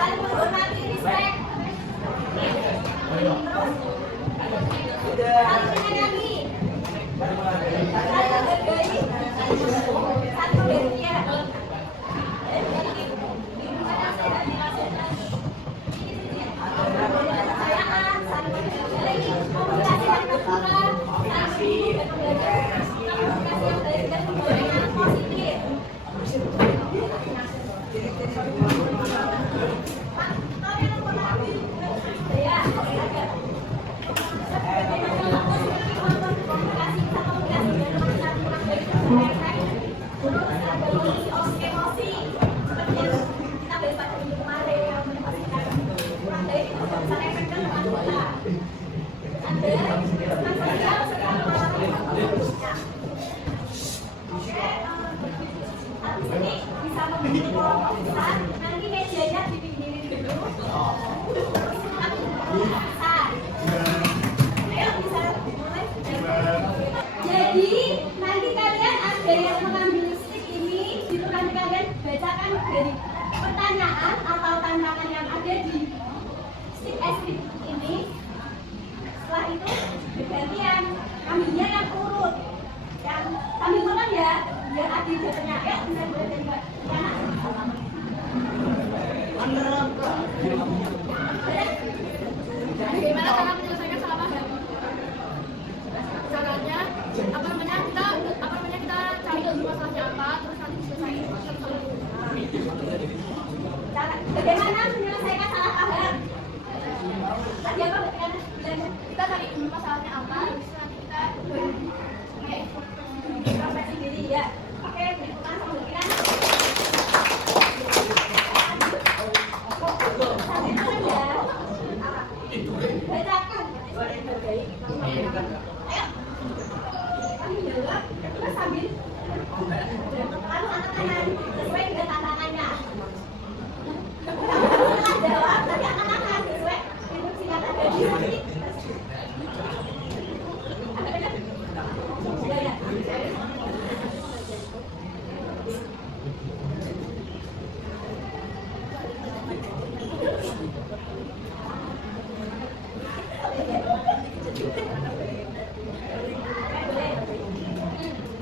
saling menghormati, respect. Terus saling menyayangi, saling menghargai, saling membahagia. Lingkungan sehat dihasilkan kepercayaan, saling menghargai, komunikasi yang terbuka, saling dan belajar, komunikasi yang baik dan pemberian yang positif. Nanti mejanya dipinggirin dulu. Ayo bisa mulai. Jadi nanti kalian ada yang mengambil stick ini, itu nanti kalian bacakan dari pertanyaan atau tantangan yang ada di stick es krim ini. Setelah itu bergantian, ambilnya yang urut, yang sambil makan ya, biar adik jatuhnya. Ayo bisa belajar mbak. Bagaimana cara menyelesaikan salah paham? Caranya kita cari dulu masalahnya apa, terus nanti diselesaikan Bagaimana menyelesaikan salah paham? Tadi apa kita cari dulu masalahnya apa, terus nanti kita sampai sendiri ya. Oke, berikutan pembuktian. Bacakan. Ayo. Kami jawab. Terus sambil lalu angkat tangan sesuai dengan tantangannya. Kamu jawab, tapi angkat tangan sesuai instruksi kata dari nanti.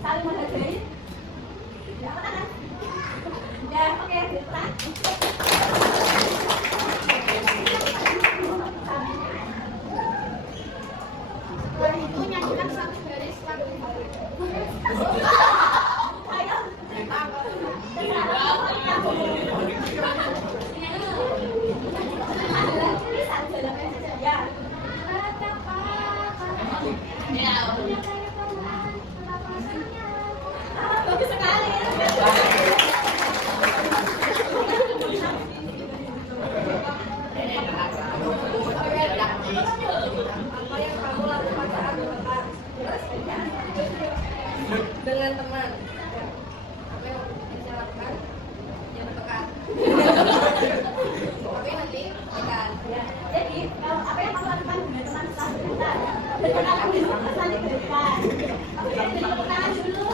Saling menghargai. Ya, apa tangan? Ya, oke, depan. Setelah itu nyanyikan satu baris lagu. Ayo. Adalah tulisan jalannya saja ya. Bagus sekali. Apa yang kamu lakukan saat berdebat? Dengan teman. Apa yang bisa lakukan? Jangan berdekat. Oke, nanti tekan. Ya, jadi apa yang kamu lakukan dengan teman setelah berdebat? Berdekat dulu, terus nanti berdebat. Oke, jadi tepuk tangan dulu.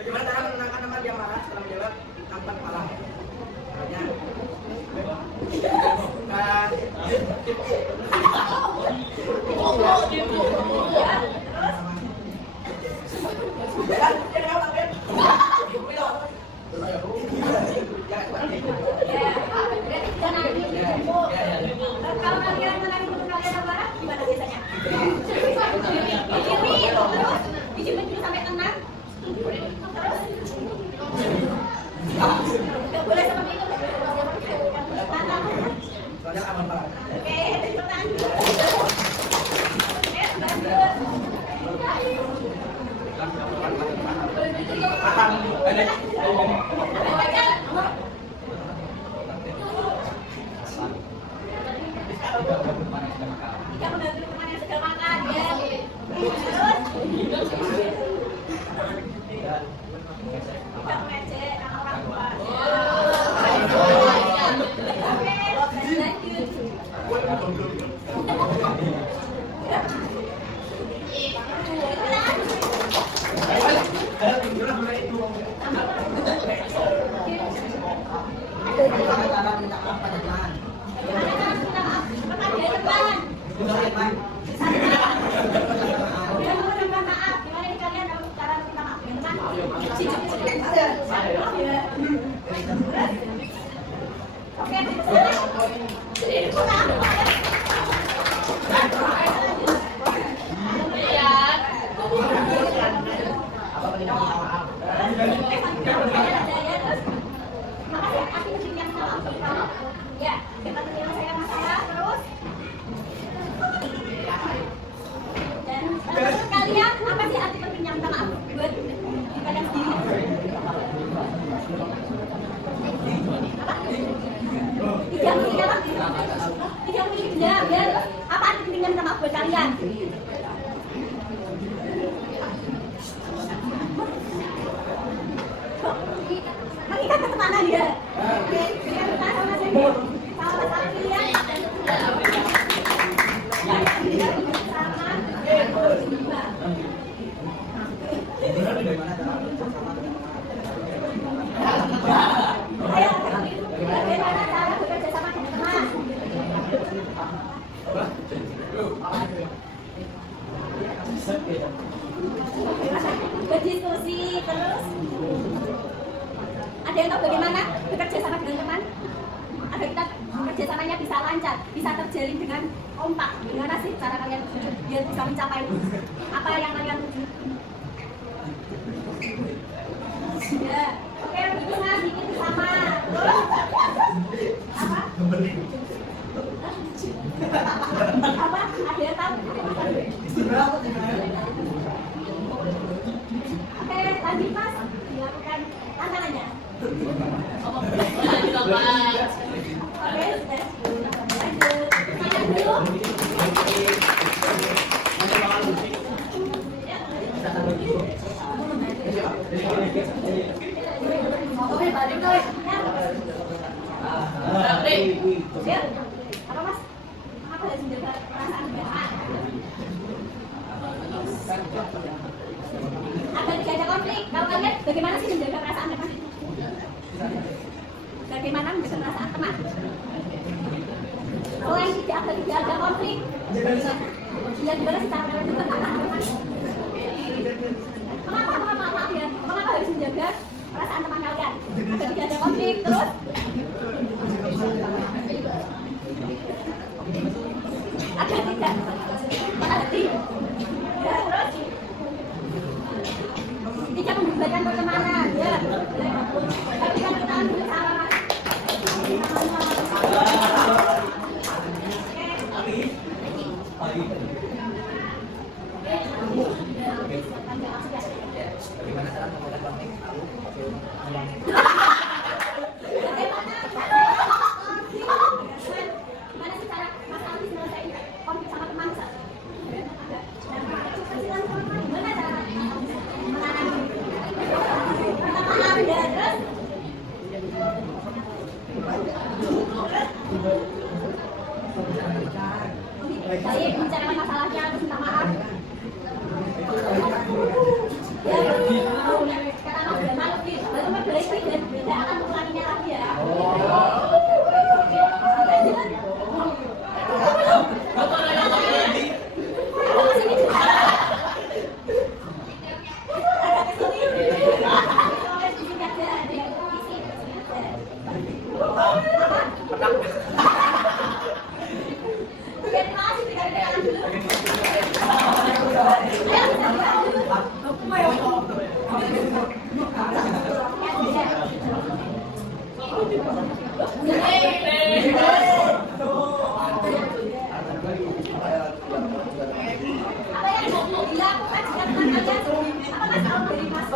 Bagaimana cara menenangkan teman yang marah setelah menjawab tanpa kepala? Kalau kalian menangis untuk kalian yang marah, gimana biasanya? Dijepit dulu sampai tenang. Terus nggak boleh seperti itu. Oke, tepuk tangan dulu. Jika mengganggu teman yang sedang makan, ya. Terus tidak mengejek orang tua. Oke, lanjut. Dia mau minta maaf. Gimana nih kalian kalau cara minta maaf? Oke, jadi kurang. Ya, kita terima saya masalah terus. Dan menurut kalian apa sih arti pentingnya minta maaf buat kalian sendiri? Tidak mungkin apa arti pentingnya minta maaf buat kalian? Mengikat ke mana dia? Bagaimana cara bekerja sama dengan teman? Berdiskusi terus. Ada yang tahu bagaimana bekerja sama dengan teman? Agar kita kerjasamanya bisa lancar, bisa terjalin dengan kompak. Gimana sih cara kalian biar bisa mencapai apa yang kalian tuju? Ya, oke, bikin bersama. Terus apa? Apa? Ada yang tahu? Oke, lanjut Mas. Dilakukan tantangannya. Oke, lanjut. Oke, balik guys. Siap. Apa Mas? Apa harus menjaga perasaan bapak? Agar tidak ada konflik. Kalau kalian bagaimana sih menjaga perasaan teman? Bagaimana menjaga perasaan teman? Selain tidak ada konflik, ya gimana sih cara kalian menjaga perasaan teman? Kenapa ya? Kenapa harus menjaga perasaan teman kalian? Agar tidak ada konflik. Terus? Agar tidak hati. Ya, terus? Tidak membubarkan pertemanan. Ya. Tapi kan kita ambil salah. Gimana sih cara Mas Aldi menyelesaikan konflik sama teman? Gimana cara menangani? Minta maaf ya, terus? Baik, bicarakan masalahnya, terus minta maaf. Ya, karena Mas udah malu sih, baru Mas balik dan tidak akan mengulanginya lagi ya. Apa yang mau dilakukan jika teman kalian apa Mas kalau dari Mas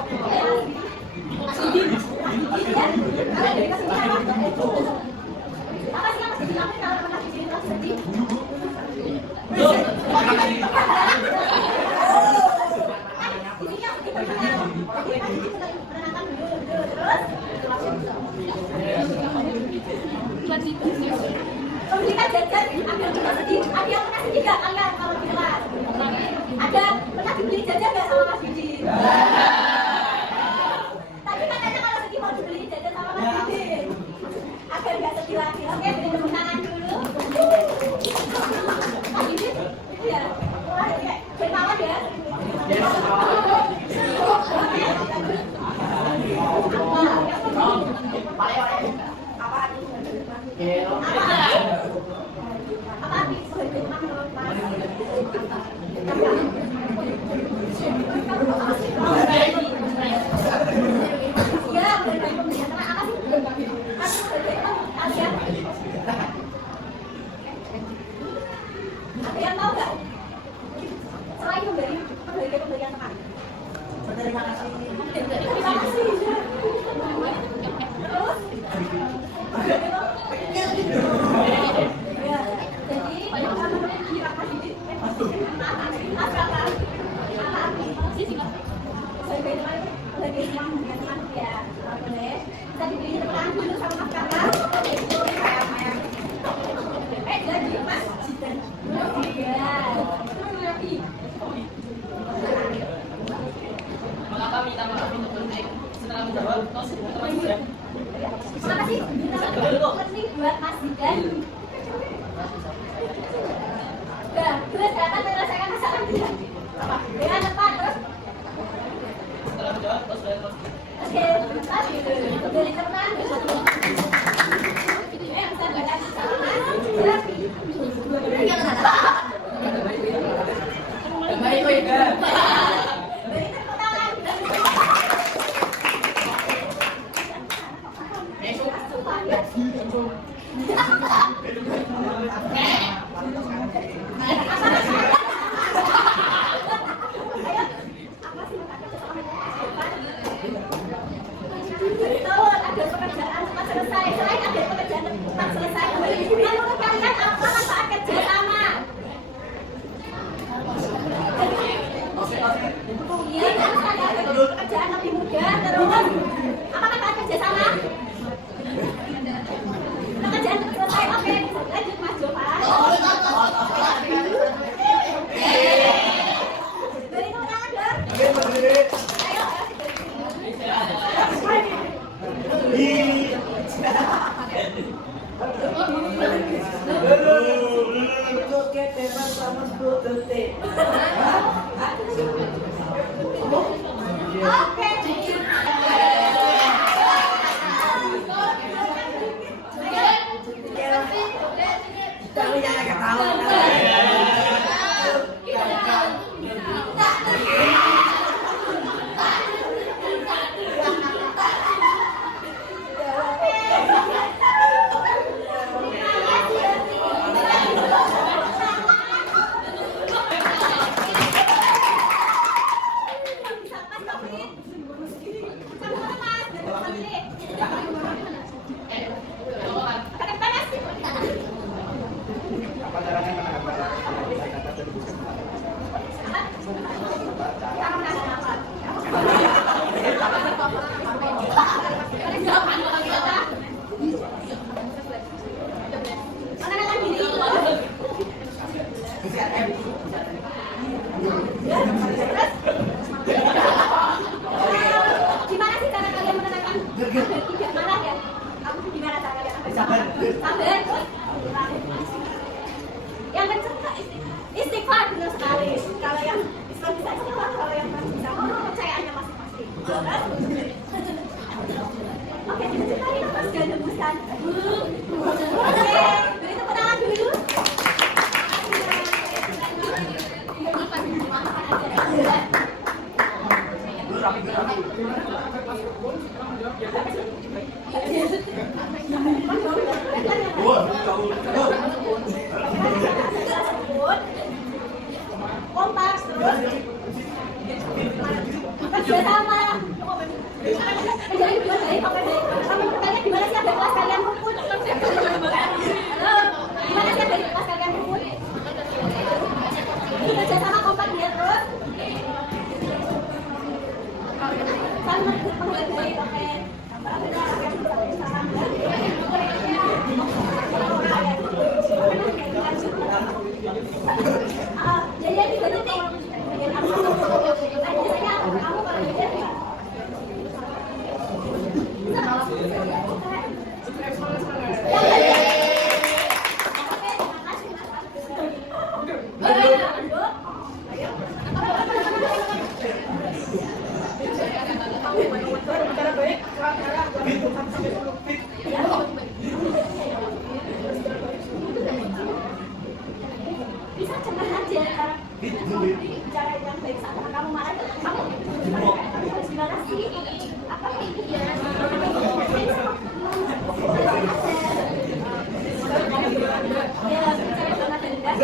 apa sih yang mesti dilakukan kalau teman lagi jadi sedih? Memberikan jajan agar kita sedih. Ada yang pernah sedih nggak kalian kalau di kelas? Ada pernah dibeli jajan nggak sama Mas Budi? Tapi katanya kalau sedih mau dibeli jajan sama Mas Budi agar nggak sedih lagi. Oke, beri tepuk tangan dulu. Mas Budi. Ada yang tahu nggak? Selain memberi pemberian teman. Terima kasih. Terima kasih. Terus? Ya, jadi terima kasih. Kita diberi tepuk tangan dulu sama Mas Kakak. Jadi Mas. Mengapa minta maaf itu penting? Setelah menjawab, kau terima kasih. Terima kasih. Penting buat Mas Zidan. Nah, terus akan menyelesaikan masalah dia. Dengan tepat terus. Setelah menjawab, kau sudah terima. Oke, kasih dari teman. Bisa baca sama. Baik. Beri tepuk tangan. Betul, ada pekerjaan cepat selesai. Selain ada pekerjaan cepat selesai, menurut kalian apa manfaat kerja sama? Iya, terus ada pekerjaan lebih mudah. Terus apa manfaat kerja sama? Pekerjaan cepat selesai. Oke, lanjut Mas Jovan. Beri tepuk tangan dong. Ayo. Oke. Tahu yang agak tahu. Gimana sih cara kalian menenangkan tidak marah ya? Kamu gimana cara kalian? Sabar. Yang kenceng Kak, istighfar benar sekali. Kalau yang Islam bisa istighfar, kalau yang masih bisa kepercayaannya masing-masing. Oke, kita cari nafas dan hembuskan. Oke, beri tepuk tangan dulu. Kompak terus kerja sama. Jadi gimana dari kamu bertanya gimana sih ada kelas kalian rumput? Halo, gimana sih dari kelas kalian rumput? Kerja sama kompak dia terus. Saling menghargai, oke. Jadi juga nanti biasanya kamu kalau belajar bisa cepat aja. Bicara yang baik sama kamu marah, kamu harus gimana sih? Apa ya? Ya, bicara sama dendam.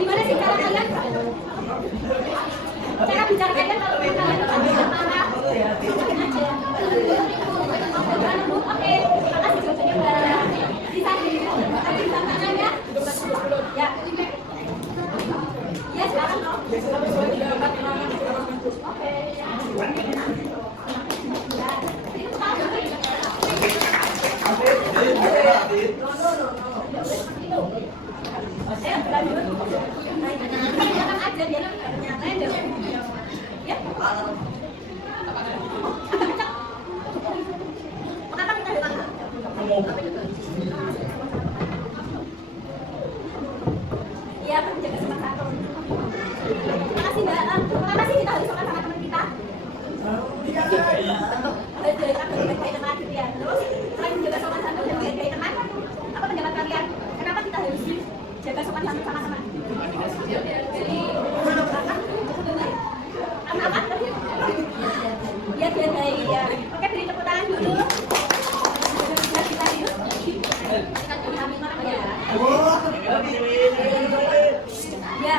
Gimana sih cara kalian? Cara bicara kalian kalau kalian marah? Oke, makasih jawabannya Mbak. Bisa tapi tangannya ya. Ya sekarang no. Oke. Iya, menjaga semangat. Makasih Mbak. Makasih kita harus sama teman kita. Dari teman gitu ya. Terus selain menjaga sopan santun dan menghargai teman, apa pendapat kalian? Kenapa kita harus jaga sopan santun sama teman? Apa? Ya biar baik ya. Oke, beri tepuk tangan dulu. Ya.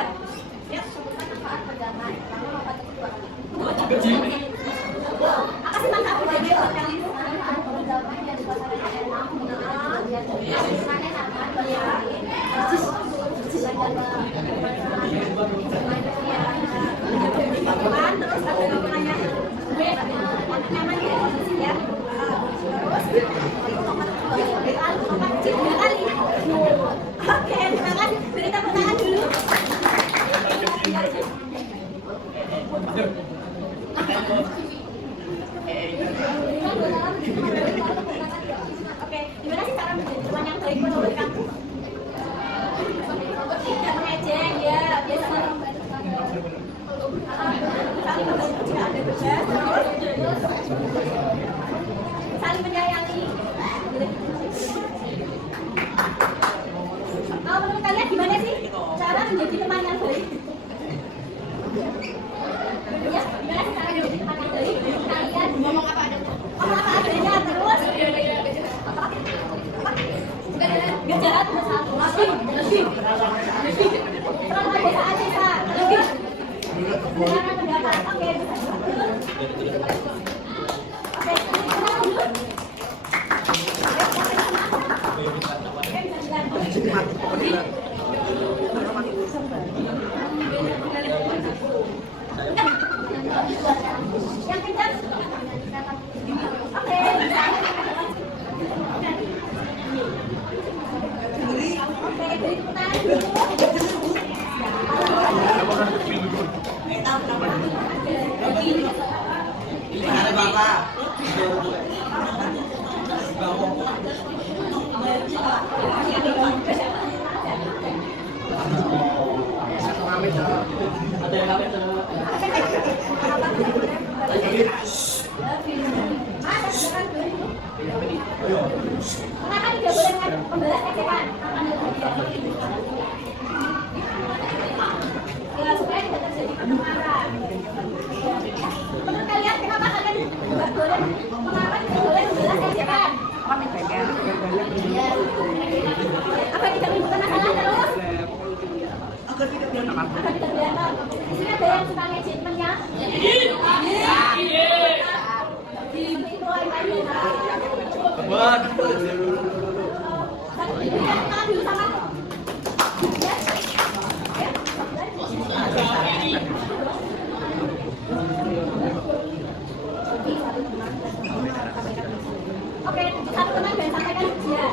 Apa sih manfaat budaya buat kalian? Terus ada namanya gue nyaman ya posisi ya. Oke, terima kasih. Beri tepuk tangan dulu. Oke, gimana sih cara menjadi teman yang baik menurut kamu? Tidak mengejek, ya biasa saling membantu jika ada tugas, terus saling menyayangi. Menurut kalian gimana sih cara menjadi teman yang baik? Ya, gimana sih cara menjadi teman yang baik? Kalian ngomong apa adanya, terus gak jahat bersatu, lebih terlalu biasa aja lebih mendengarkan pendapat. Oke, yang kencang. Oke, beri tepuk tangan dulu. Kenapa tidak boleh membalas ejekan? Ya, supaya tidak terjadi pertengkaran. Menurut kalian, kenapa kalian tidak boleh membalas ejekan? Apa tidak menimbulkan masalah terus? Agar tidak berantem. Di sini ada yang suka ngejek temennya? Itu lain-lain. Tangan dulu sama. Oke, satu teman dan sampaikan dia.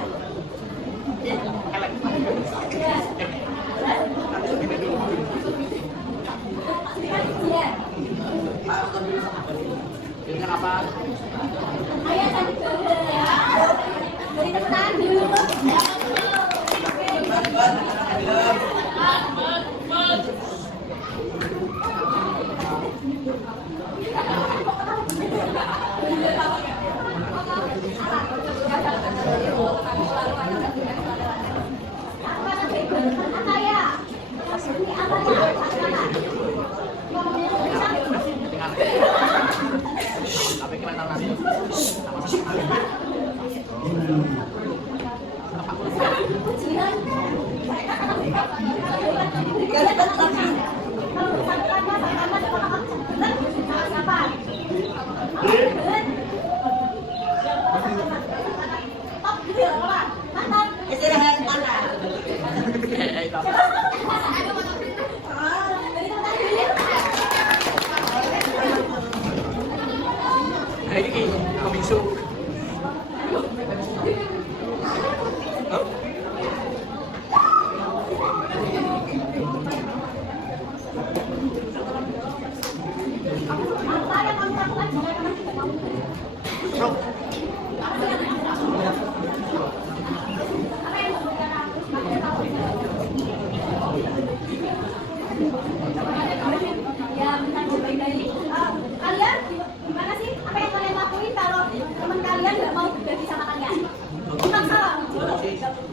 Kenapa? Ayah cantik banget. Dari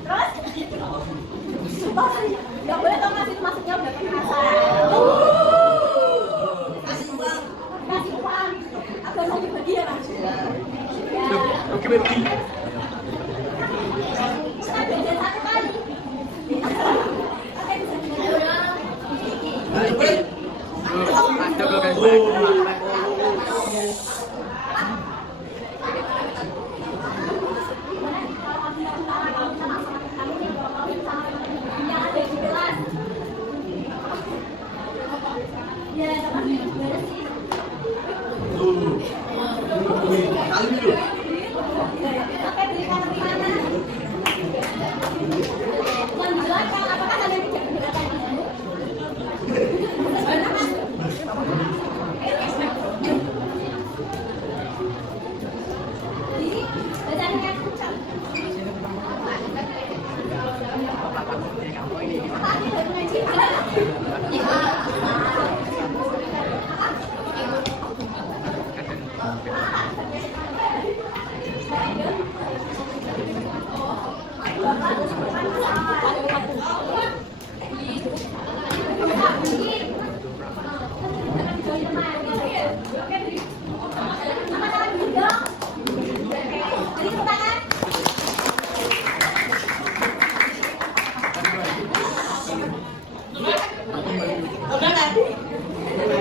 Terus? Oh, nggak boleh tau mas, itu maksudnya udah kekerasan. Kasih uang. Aku harus dibagi ya mas. Oke, baik. Kita beda satu kali.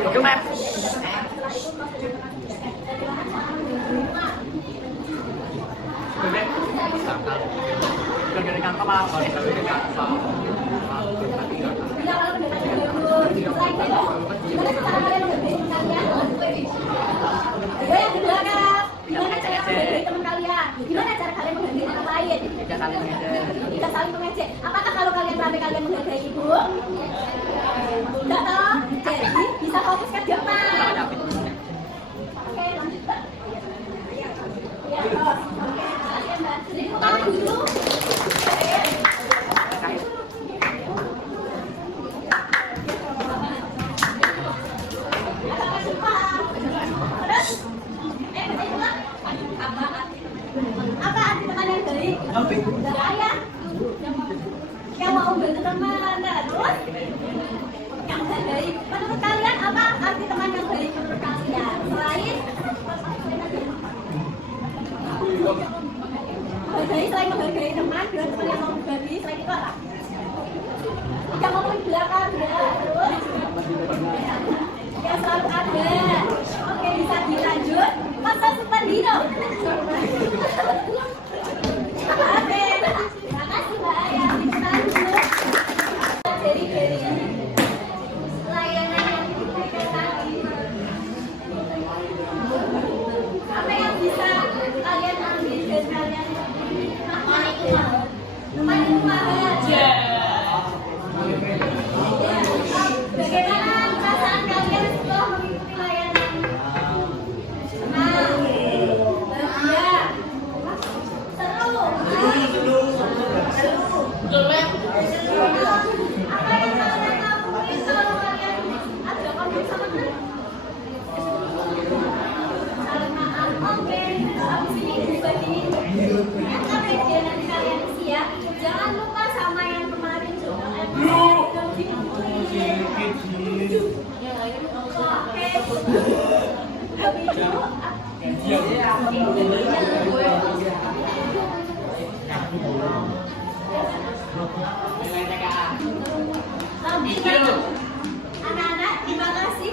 Oke, Map. Yang kedua kan, gimana cara menghargai teman kalian? Gimana cara kalian menghargai orang lain? Kita saling mengejek. Apakah kalau kalian rame kalian menghargai ibu? Enggak toh? Jadi bisa fokus ke depan. Oke, lanjut. Ya, terus. Oke, Mbak. Jadi pertama dulu. Apa arti teman yang baik? Saya yang mau bantu teman. Nah, terus yang baik. Menurut kalian apa arti teman yang baik menurut kalian? Selain menghargai, selain menghargai teman, dengan teman yang mau berbagi, selain itu apa? Yang ngomong di belakang, ya. Terus yang selalu ada. Oke, bisa dilanjut. Masa Supardino. Oke, terima kasih Mbak Ayah. Lanjut. Dari layanan yang diberikan tadi. Apa yang bisa kalian ambil dan kalian bagaimana perasaan kalian setelah mengikuti layanan? Bahagia, seru. Apa yang kalian lakuin kalau kalian ada konflik sama teman? Saling maaf, oke. Habis ini dibagi ya, nanti kalian isi ya. Jangan lupa sama yang kemarin juga. Anak-anak, terima kasih.